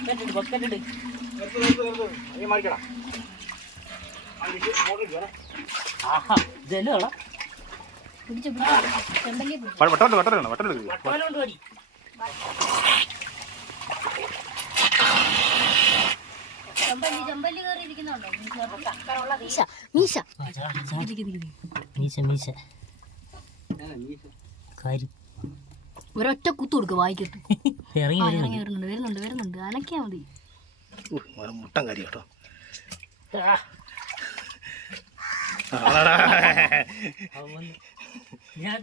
Bucket bucket വേണം പിടിച്ചു പിടിച്ചു. വട്ടം വട്ടം വട്ടം ഇരിക്കുന്നുണ്ടോ മീശ മീശ മീശ. മീശ. കാരി ഒരൊറ്റ കുത്തു കൊടുക്കുക വായിക്കട്ടെ. ഇറങ്ങി വരുന്നുണ്ട്. വരുന്നുണ്ട് വരുന്നുണ്ട് അനക്കിയാ മതി. കാര്യം കേട്ടോ. ഞാൻ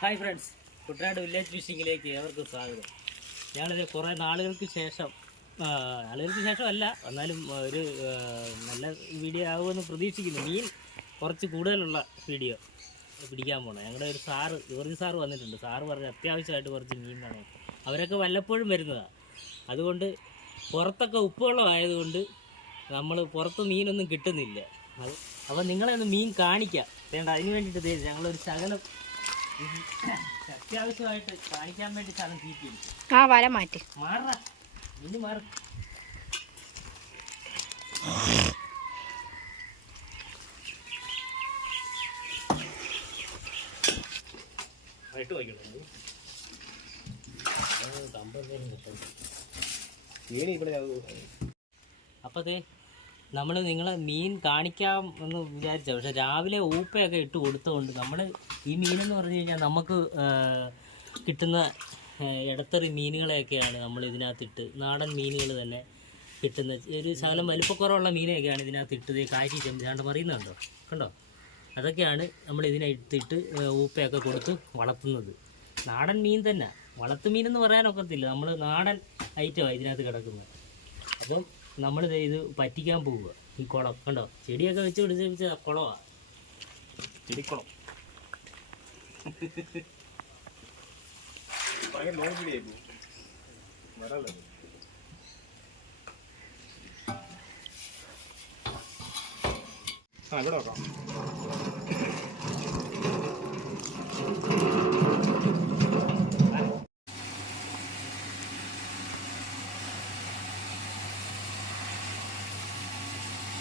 ഹായ് ഫ്രണ്ട്സ് കുട്ടനാട് വില്ലേജ് ഫിഷിങ്ങിലേക്ക് ഏവർക്കും സ്വാഗതം. ഞങ്ങളിത് കുറേ നാളുകൾക്ക് ശേഷം നാളുകൾക്ക് ശേഷം അല്ല എന്നാലും ഒരു നല്ല വീഡിയോ ആകുമെന്ന് പ്രതീക്ഷിക്കുന്നു. മീൻ കുറച്ച് കൂടുതലുള്ള വീഡിയോ പിടിക്കാൻ പോകണം ഞങ്ങളുടെ ഒരു സാറ് ജോർജ് സാറ് വന്നിട്ടുണ്ട്. സാറ് പറഞ്ഞ് അത്യാവശ്യമായിട്ട് കുറച്ച് മീൻ വേണം. അവരൊക്കെ വല്ലപ്പോഴും വരുന്നതാണ് അതുകൊണ്ട് പുറത്തൊക്കെ ഉപ്പുവെള്ളം ആയതുകൊണ്ട് നമ്മൾ പുറത്ത് മീനൊന്നും കിട്ടുന്നില്ല. അത് അപ്പം നിങ്ങളെ ഒന്ന് മീൻ കാണിക്കാം. വേണ്ട അതിന് വേണ്ടിയിട്ട് ഞങ്ങളൊരു ശകലം അത്യാവശ്യമായിട്ട് കാണിക്കാൻ വേണ്ടി ആ വല മാറ്റി. മാറ ഇനി മാറ. അതെ നമ്മൾ നിങ്ങളെ മീൻ കാണിക്കാം എന്ന് വിചാരിച്ച പക്ഷെ രാവിലെ ഊപ്പയൊക്കെ ഇട്ട് കൊടുത്തുകൊണ്ട് നമ്മൾ ഈ മീനെന്ന് പറഞ്ഞു കഴിഞ്ഞാൽ നമുക്ക് കിട്ടുന്ന ഇടത്തറി മീനുകളെയൊക്കെയാണ് നമ്മൾ ഇതിനകത്തിട്ട് നാടൻ മീനുകൾ തന്നെ കിട്ടുന്ന ഒരു ശകലം വലുപ്പക്കുറവുള്ള മീനെയൊക്കെയാണ് ഇതിനകത്ത് ഇട്ടത് കാറ്റി ചെമ്പാണ്ട് മറിയുന്നുണ്ടോ? കണ്ടോ? അതൊക്കെയാണ് നമ്മൾ ഇതിനകത്തിട്ട് ആ, ഊപ്പയൊക്കെ കൊടുത്ത് വളർത്തുന്നത്. നാടൻ മീൻ തന്നെ. വളർത്തു മീനെന്ന് പറയാനൊക്കത്തില്ല. നമ്മൾ നാടൻ ഐറ്റമാണ് ഇതിനകത്ത് കിടക്കുന്നത്. അപ്പം നമ്മൾ ഇത് പറ്റിക്കാൻ പോവുക. ഈ കുളം. കണ്ടോ? ചെടിയൊക്കെ വെച്ച് പിടിച്ച് കുളമാണ് ചെടിക്കുളം. ആ ഇവിടെ വെക്കാം.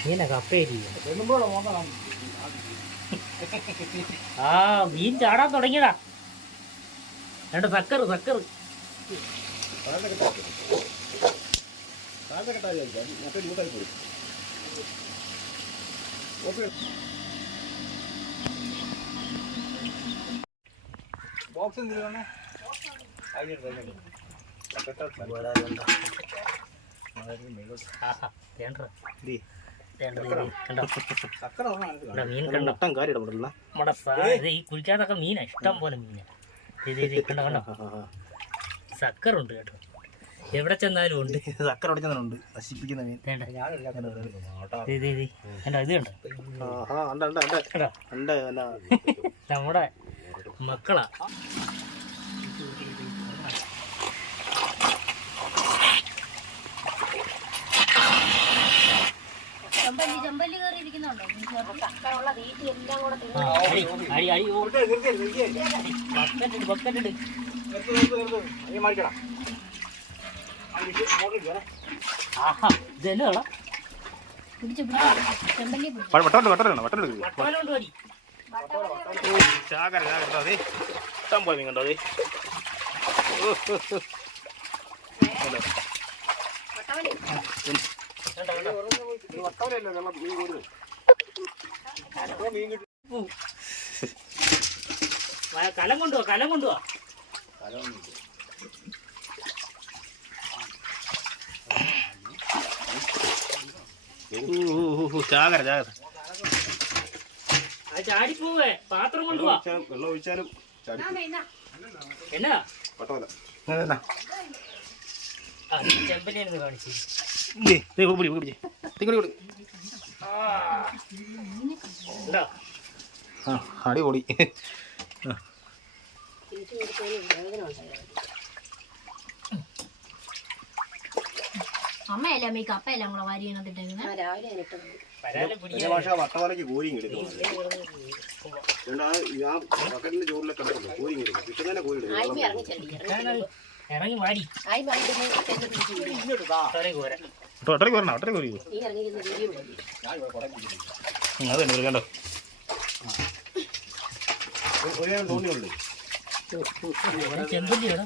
മീനെ കപ്പയിരിക്കും ആ മീൻ ചാടാൻ തുടങ്ങിയതാ. രണ്ട് സക്കർ സക്കർ ബോക്സ് എന്തിനാണ് ആഹാ മീൻ കണ്ടോ? നമ്മുടെ ഈ കുഴിക്കാത്തൊക്കെ മീനാ. ഇഷ്ടം പോലെ മീനാ. ഇത് ഇത് കണ്ടോ കണ്ടോ? സക്കറുണ്ട് കേട്ടോ. എവിടെ ചെന്നാലും ഉണ്ട്. ചക്കര അടിക്കുന്നുണ്ട് നശിപ്പിക്കുന്ന മീൻ. വേണ്ട. ഇത് കണ്ടോ? ഇത് നമ്മുടെ മക്കളാ ചെമ്പല്ലി ചെമ്പല്ലി കയറി ഇരിക്കുന്നുണ്ടോ ആ, അടി അടി അടി ഓ ബക്കറ്റ് ഇട് ബക്കറ്റ് ഇട് ആഹാ ഇത് തന്നെ വേണം പിടിച്ചു പിടിച്ചു ചെമ്പല്ലി പിടിച്ചു വട്ടം വട്ടം വട്ടം എടുക്കുക വട്ടവലോണ്ട് പടി ചാകര ചാകര അതെ ഇഷ്ടം പോലെ കണ്ടോ അതെ വയ- കലം കൊണ്ടുവാ കലം കൊണ്ടുവാ ചാകര ചാകര ചാടിപ്പോവേ പാത്രം കൊണ്ടുവാ വെള്ളം ഒഴിച്ചാലും എന്നാ പട്ടമല്ല ആ കാണിച്ചു പിടി പിടി. തീക്കൂടി കൂടി ആ അടിപൊളി. അമ്മയല്ലേ അമ്മ ഈ കപ്പയെല്ലാം കൂടെ വാരി ഇട്ടേക്കുന്നത് പരാതി വട്ടവലക്ക് കോരിയും ബക്കറ്റിന്റെ ചോറിലൊക്കെ കോരിയും കിട്ടും കിട്ടുന്നതന്നെ കോരി ഇറങ്ങി വാടി. പോരാ ഒട്ടരക്ക് വരണം? ഒട്ടരക്ക് വരൂ. അത് തന്നെ കണ്ടോ ഒരു നേരം തോന്നിയുണ്ട് ചെമ്പല്ലിയാണോ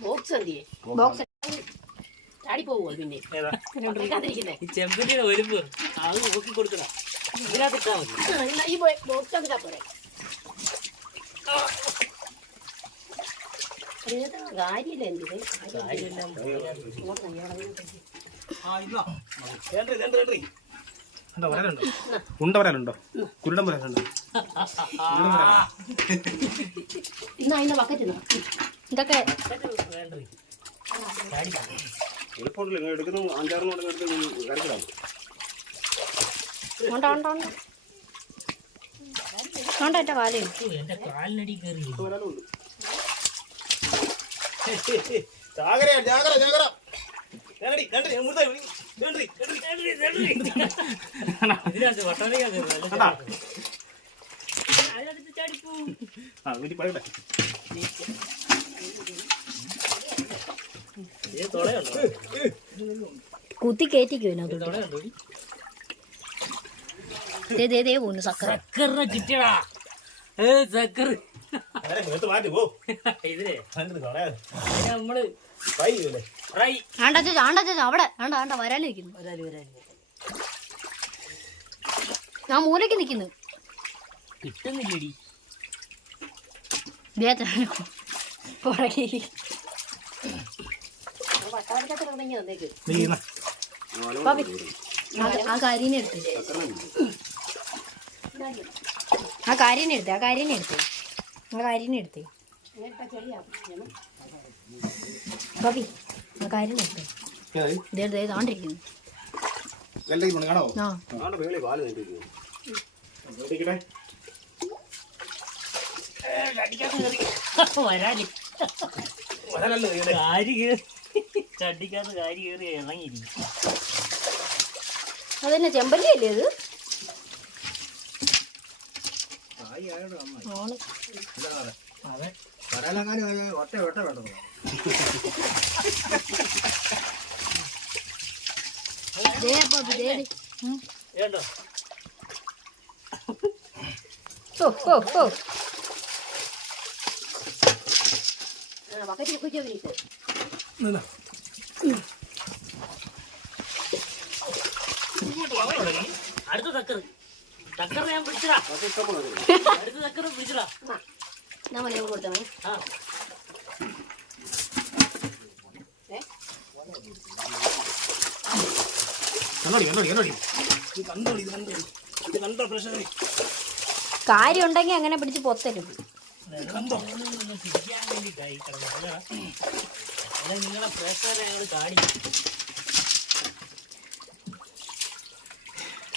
ബോക്സ് പിന്നെ ഏതാ എടുക്കാതിരിക്കുന്നേ ഈ ചെമ്പല്ലിയുടെ ഒലിമ്പ് അത് നോക്കി കൊടുക്കണം ഇതിനകത്ത് ഇട്ടാ മതി ഈ ബോക്സ് അതിലാ പോരെ കാര്യമില്ല എന്തിന് ഉണ്ടോ? വരാനുണ്ടോ? കുരുടം വരാനുണ്ടോ? ഇന്ന് അതിന്റെ ബക്കറ്റ് ഇതൊക്കെ എളുപ്പമുണ്ടല്ലോ നിങ്ങൾ എടുക്കുന്ന. അഞ്ചാറെണ്ണം എടുത്ത് കരക്കിടാം ഉണ്ടോ ഉണ്ടോ ഉണ്ടോ ഉണ്ടോ എന്റെ കാലേ. എന്റെ കാലിനടി കയറി. പറയട്ടെ ഇത് തുളയുണ്ടോ കുത്തി കയറ്റിക്കോ ഇതിനകത്ത് ഇത് തുളയുണ്ടോ ഇടി? ദേ ദേ ദേ പോന്നു സക്കര ചക്കറിനെ കിട്ടിയടാ. ഏ ഇതിലേ നമ്മൾ ചേച്ചാ ചേച്ചാ അവിടെ. വരാൽ നിൽക്കുന്നു വരാൽ വരാൽ. ഞാൻ മൂലയ്ക്ക് നിൽക്കുന്നു കിട്ടുന്നില്ലടി. ആ- ആ കാര്യനെ എടുത്ത്. ആ കാര്യനെ എടുത്ത് ആ കാര്യനെ എടുത്ത്. ആ കാര്യനെ കവി കാര്യനെ എടുത്ത് ഇതേ ഇതാണ്ടിരിക്കുന്നു. ആ. വരാൽ കാരി കയറി ചട്ടിക്കകത്ത് കാരി കയറി ഇറങ്ങിയിരിക്കും അതന്നെ ചെമ്പല്ലേ അല്ലേ അത്. അതെ ഒറ്റ ഒറ്റ വേണ്ടത് അടുത്ത തക്കർ ഇത് ഇത് ഇത് കണ്ടോ പ്രശ്നം? കാര്യം ഉണ്ടെങ്കിൽ അങ്ങനെ പിടിച്ച് പൊത്തരും. നിങ്ങളെ പ്രേക്ഷകരെ ഞങ്ങൾ കാണിക്കും.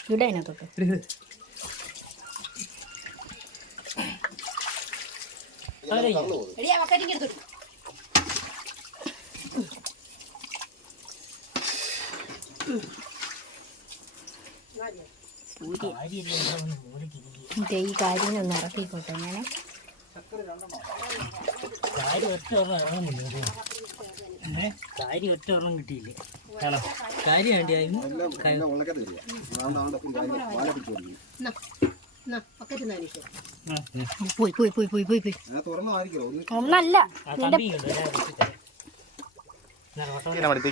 ഇവിടെ അതിനകത്തോട്ട് എടി ആ ബക്കറ്റിങ് എടുത്തു കാര്യമില്ല ഇവിടെ വന്ന് മൂലയ്ക്ക് ഇരിക്കുക. ദേ ഈ കാര്യം ഒന്ന് ഇറക്കിക്കോട്ടെ ഞാൻ കാര്യം ഒറ്റ ഒരെണ്ണം ഇറങ്ങുന്നില്ല? കാര്യം ഒറ്റ ഒരെണ്ണം കിട്ടിയില്ലേ? ആണോ കാര്യം വേണ്ടിയായിരുന്നു പോയി പോയി പോയി പോയി പോയി പോയി. ഒന്നല്ല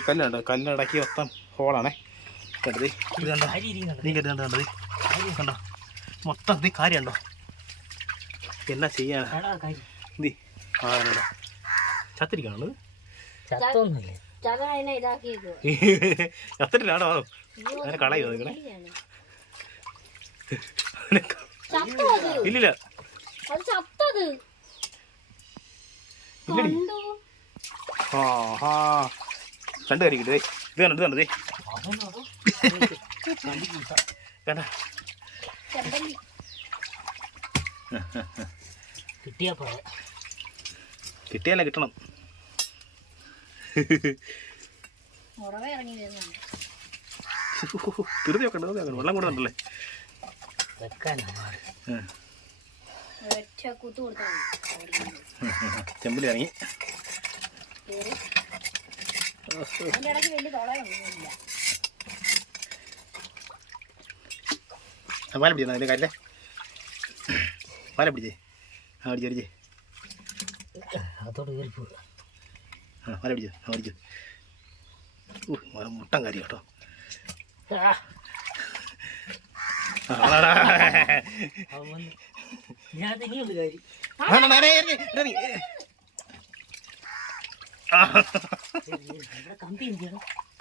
കല്ലുണ്ട് കല്ലിടക്കി മൊത്തം ഹോളാണേ. കണ്ടത് ഇത് കണ്ടോ? നീ കരുത് കണ്ടത് കണ്ടോ മൊത്തം നീ കാര്യമുണ്ടോ എന്നാ ചെയ്യാനാ? കാര്യം. നീ ആ കണ്ടോ. ചത്തിരിക്കാണത് അതിനെ കളയോ നിങ്ങളെ ഇല്ലില്ല. രണ്ട് കരി കിട്ടി. ഇത് കണ്ടു ഇത് കണ്ടു ദേ. അതൊന്നും വേണ്ട ചെമ്പല്ലി. കിട്ടിയാ പോലെ കിട്ടിയാലേ കിട്ടണം. വെള്ളം വെള്ളം കൂടെ ഉണ്ടല്ലേ ചെമ്പിൽ ഇറങ്ങി. വാല പിടിച്ചാ അതിന്റെ കാര്യല്ലേ വാല പിടിച്ചേ. ആ അടിച്ചേ അടിച്ചേ. അതോട് കയറിപ്പോ ആ വാല പിടിച്ചോ. ആ അടിച്ചു. മുട്ടം കാര്യം കേട്ടോ ആടാ. ഞാൻ തന്നെയുണ്ട് കാര്യം ആ, ആ, ആ, ഇറങ്ങി, ഇറങ്ങി. ആ, ഇവിടെ കമ്പി എന്ത് ചെയ്യണം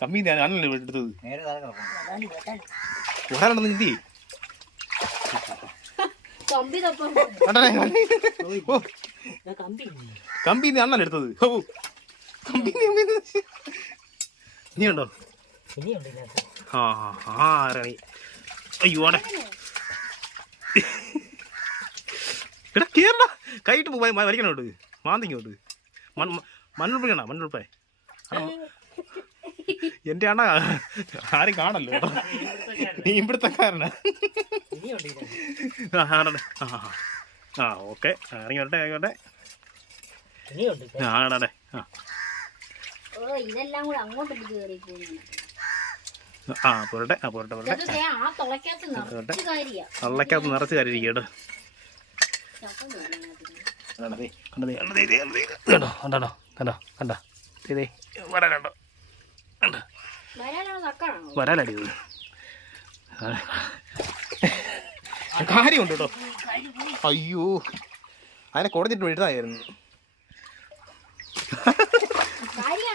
കമ്മി ഞാനല്ലേ എടുത്തത്. ഒരാളുണ്ടെന്ന് ചിന്തി കമ്പി ആണല്ലോ എടുത്തത്. കമ്പി നീ ഉണ്ടോ ആ ആ, ആ ഇറങ്ങി അയ്യോ ആടെ. എടാ കേരള കൈയിട്ട് പോയി വലിക്കണോട്ട് മാന്തിങ്ങോട്ട് മൺ മണ്ണുൾപ്പിക്കണ മണ്ണുൾപ്പേ എന്റെ അണ ആരും കാണല്ലോ. നീ ഇവിടുത്തെക്കാരനാ. ആ ആ ആ. ഓക്കെ. ഇറങ്ങി വരട്ടെ ഇറങ്ങി വരട്ടെ. ഇനിയുണ്ട് ആ ഓ ഇതെല്ലാം കൂടെ അങ്ങോട്ട് കയറി പോകുന്നു ആ പോരട്ടെ. ആ പോരട്ടെ പോരട്ടെ. തുളയ്ക്കകത്ത് നിറച്ച് കാര്യാ. വള്ളക്കകത്ത് നിറച്ച് കയറിയിരിക്കും കേട്ടോ. ചപ്പം വേണം അതിന്. കണ്ടതേ കണ്ടതേ കണ്ടതേ കണ്ടോ കണ്ടോ കണ്ടോ കണ്ടോ ഇതേ വരാനുണ്ടോ കണ്ടോ വരാലടി ഇത്. കാര്യമുണ്ട് കേട്ടോ. അയ്യോ അതിനെ കുടഞ്ഞിട്ട്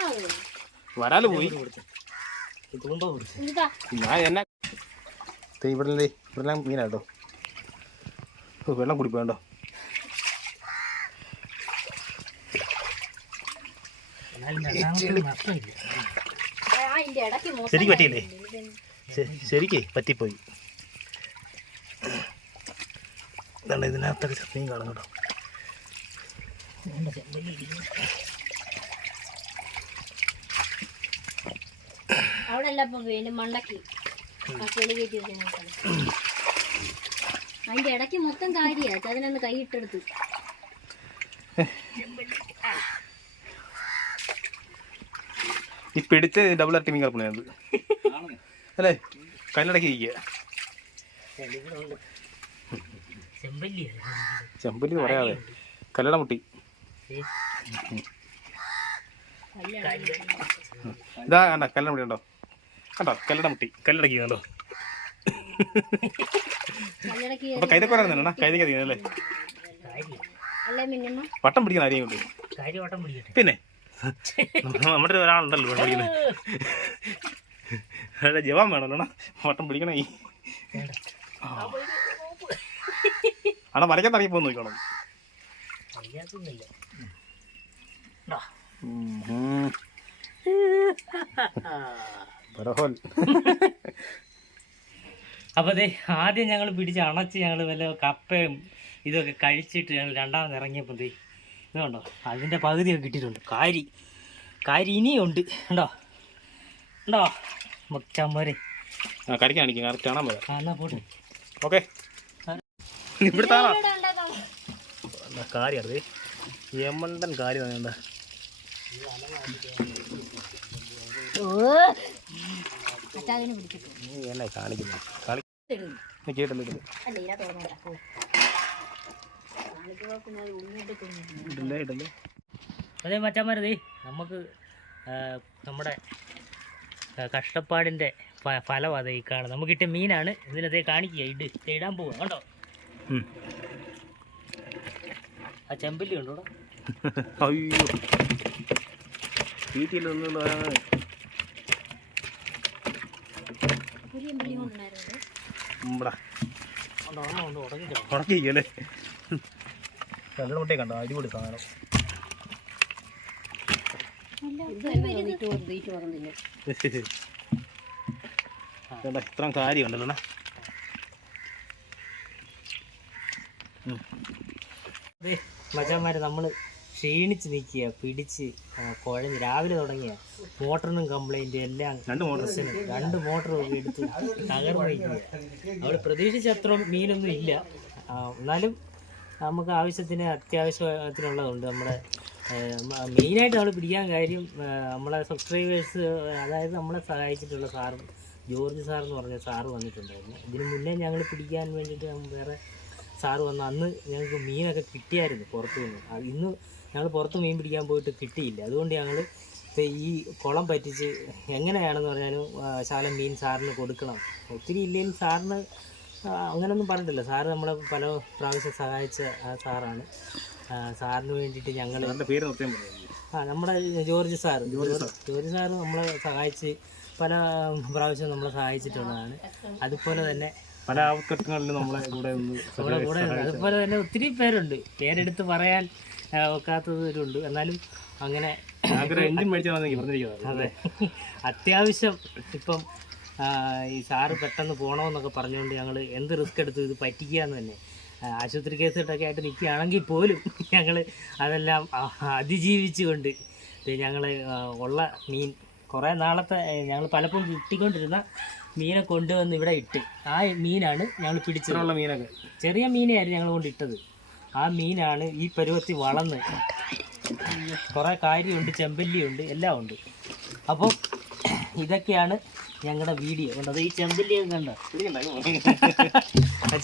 അത് വരാൽ പോയി. മീനാട്ടോ വെള്ളം കുടിപ്പോണ്ടോ ശരിക്ക് പറ്റിയില്ലേ? ശരിക്ക് പറ്റിപ്പോയി ഇതിനകത്തൊക്കെ ചട്നിയും കാണും കേട്ടോ വേണ്ട ചെമ്പല്ലി ഇരിക്കുന്നു. അവിടെ അല്ല ഇപ്പൊ വീണ്ടും മണ്ടക്ക് ആ ചെളി കയറ്റി വെച്ചാൽ അതിന്റെ ഇടയ്ക്ക് മൊത്തം കാര്യാ അതിനൊന്ന് കൈയിട്ടെടുത്ത്. ഈ പിടിച്ച് ഡബിൾ മീൻ കിടപ്പണത് അല്ലേ? കല്ലടക്കി ചെമ്പല്ലി പറയാതെ കല്ലട മുട്ടി ഇതാ കണ്ട കല്ലട മുട്ടി ഉണ്ടോ കണ്ടോ? കല്ലട മുട്ടി. കല്ലടക്കി കണ്ടോ? അപ്പൊ കൈതൊക്കെ പറയുന്നുണ്ടോ കൈതൊക്കെ അധികം അല്ലേ? വട്ടം പിടിക്കുന്ന ആരെയും കൊണ്ട്? പിടിക്കട്ടെ. പിന്നെ? നമ്മുടെ ഒരു ഒരാളുണ്ടല്ലോ വട്ടം പിടിക്കുന്നത്. ജവാൻ വേണമല്ലോ വട്ടം പിടിക്കണേ. അവിടെ വരയ്ക്കാൻ തറങ്ങി പോകുന്നു നോക്കണം അറിയാത്തൊന്നുമില്ല. ബറഹോൽ അപ്പോൾ അതെ ആദ്യം ഞങ്ങൾ പിടിച്ച് അണച്ച് ഞങ്ങൾ വല്ല കപ്പയും ഇതൊക്കെ കഴിച്ചിട്ട് ഞങ്ങൾ രണ്ടാമത് ഇറങ്ങിയപ്പോൾ ദേ ഇതുണ്ടോ അതിന്റെ പകുതിയൊക്കെ കിട്ടിയിട്ടുണ്ട്. കാരി കാരി ഇനിയും ഉണ്ട് ഉണ്ടോ ഉണ്ടോ കരയ്ക്ക് കാണിക്കും കറക്റ്റ് കാണാൻ പോയാ ആ എന്നാ പോട്ടെ. ഓക്കെ. ഇവിടുത്തെ ആളാ. ഇവിടെ ഉണ്ടാക്കാം കാര്യമാണ് യമണ്ടൻ കാര്യം വേണ്ട അതെ മച്ചാന്മാരെ ദേ നമുക്ക് നമ്മുടെ കഷ്ടപ്പാടിന്റെ കഷ്ടപ്പാടിന്റെ ഫലം അതേ കാണാം നമുക്ക് കിട്ടിയ മീനാണ്. ഇതിനതേ കാണിക്കുക. ഇട് ദേ ഇടാൻ പോവുക കേട്ടോ ആ ചെമ്പല്ലി ഉണ്ടോ അയ്യോ. വീട്ടിലൊന്നും ഒരു എമ്പലി കൊണ്ടുണ്ടായിരുന്നു ഇവിടെ ഉണ്ടോ ഒന്നും ഉണ്ട് ഉടങ്ങിക്കോ ഉടക്കില്ലേ നല്ല മുട്ടേ കണ്ടോ? അടിപൊളി സാധനം. ഇത് കാര്യം ഉണ്ടല്ലോ നമ്മൾ ഇത്രയും മച്ചാന്മാരെ നമ്മൾ ക്ഷീണിച്ച് നിൽക്കുക പിടിച്ച് കുഴഞ്ഞ്. രാവിലെ തുടങ്ങിയ മോട്ടറിനും കംപ്ലൈന്റ് എല്ലാം രണ്ട് മോട്ടർ. രണ്ട് മോട്ടർ ഒക്കെ എടുത്ത് തകർന്നു നിൽക്കുക അവിടെ പ്രതീക്ഷിച്ച അത്ര മീനൊന്നും ഇല്ല. എന്നാലും നമുക്ക് ആവശ്യത്തിന് അത്യാവശ്യത്തിനുള്ളതുണ്ട് നമ്മുടെ മെയിനായിട്ട് നമ്മൾ പിടിക്കാൻ കാര്യം നമ്മളെ സബ്സ്ക്രൈബേഴ്സ് അതായത് നമ്മളെ സഹായിച്ചിട്ടുള്ള സാറും ജോർജ് സാർ എന്ന് പറഞ്ഞ സാറ് വന്നിട്ടുണ്ടായിരുന്നു. ഇതിന് മുന്നേ ഞങ്ങൾ പിടിക്കാൻ വേണ്ടിയിട്ട് വേറെ സാറ് വന്ന് അന്ന് ഞങ്ങൾക്ക് മീനൊക്കെ കിട്ടിയായിരുന്നു പുറത്തു നിന്ന് ഇന്ന് ഞങ്ങൾ പുറത്ത് മീൻ പിടിക്കാൻ പോയിട്ട് കിട്ടിയില്ല. അതുകൊണ്ട് ഞങ്ങൾ ഈ കുളം പറ്റിച്ച് എങ്ങനെയാണെന്ന് പറഞ്ഞാലും ശാലം മീൻ സാറിന് കൊടുക്കണം. ഒത്തിരി ഇല്ലെങ്കിൽ സാറിന് അങ്ങനെയൊന്നും പറഞ്ഞിട്ടില്ല. സാറ് നമ്മളെ പല പ്രാവശ്യം സഹായിച്ച ആ സാറാണ്. സാറിന് വേണ്ടിയിട്ട് ഞങ്ങൾ പേര് ആ നമ്മുടെ ജോർജ് സാർ ജോർജ് സാർ നമ്മളെ സഹായിച്ച് പല പ്രാവശ്യം നമ്മളെ സഹായിച്ചിട്ടുള്ളതാണ്. അതുപോലെ തന്നെ പല ആൾക്കാരും നമ്മളെ കൂടെ. അതുപോലെ തന്നെ ഒത്തിരി പേരുണ്ട്. പേരെടുത്ത് പറയാൻ ഒക്കാത്തവരുണ്ട് എന്നാലും അങ്ങനെ അതെ. അത്യാവശ്യം ഇപ്പം ഈ സാറ് പെട്ടെന്ന് പോകണമെന്നൊക്കെ പറഞ്ഞുകൊണ്ട് ഞങ്ങൾ എന്ത് റിസ്ക് എടുത്തു ഇത് പറ്റിക്കാന്ന് തന്നെ. ആ, ആശുപത്രി കേസിട്ടൊക്കെ ആയിട്ട് നിൽക്കുകയാണെങ്കിൽ പോലും ഞങ്ങൾ അതെല്ലാം അതിജീവിച്ചുകൊണ്ട് ഞങ്ങൾ ഉള്ള മീൻ കുറേ നാളത്തെ ഞങ്ങൾ പലപ്പോഴും കിട്ടിക്കൊണ്ടിരുന്ന മീനെ കൊണ്ടുവന്ന് ഇവിടെ ഇട്ട് ആ മീനാണ് ഞങ്ങൾ പിടിച്ചിട്ടുള്ള മീനൊക്കെ. ചെറിയ മീനെയായിരുന്നു ഞങ്ങൾ കൊണ്ട് ഇട്ടത്. ആ മീനാണ് ഈ പരുവത്തിൽ വളർന്ന്. കുറേ കാര്യമുണ്ട് ചെമ്പല്ലിയുണ്ട് എല്ലാം ഉണ്ട്. അപ്പോൾ ഇതൊക്കെയാണ് ഞങ്ങളുടെ വീഡിയോ. കണ്ടത് ഈ ചെമ്പല്ലിയൊക്കെ കണ്ടോ?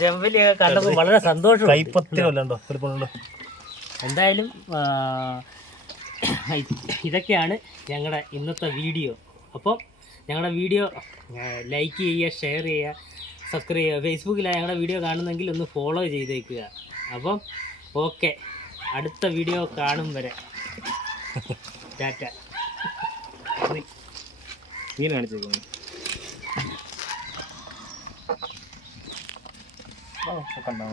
ചെമ്പല്ലിയൊക്കെ കണ്ടപ്പോൾ വളരെ സന്തോഷം എന്തായാലും ഇതൊക്കെയാണ് ഞങ്ങളുടെ ഇന്നത്തെ വീഡിയോ. അപ്പം ഞങ്ങളുടെ വീഡിയോ ലൈക്ക് ചെയ്യുക ഷെയർ ചെയ്യുക സബ്സ്ക്രൈബ് ചെയ്യുക. ഫേസ്ബുക്കിലാണ് ഞങ്ങളുടെ വീഡിയോ കാണുന്നെങ്കിൽ ഒന്ന് ഫോളോ ചെയ്തേക്കുക. അപ്പം ഓക്കെ അടുത്ത വീഡിയോ കാണും വരെ ടാറ്റ മീൻ കാണിച്ചേക്കുന്നു കണ്ടോ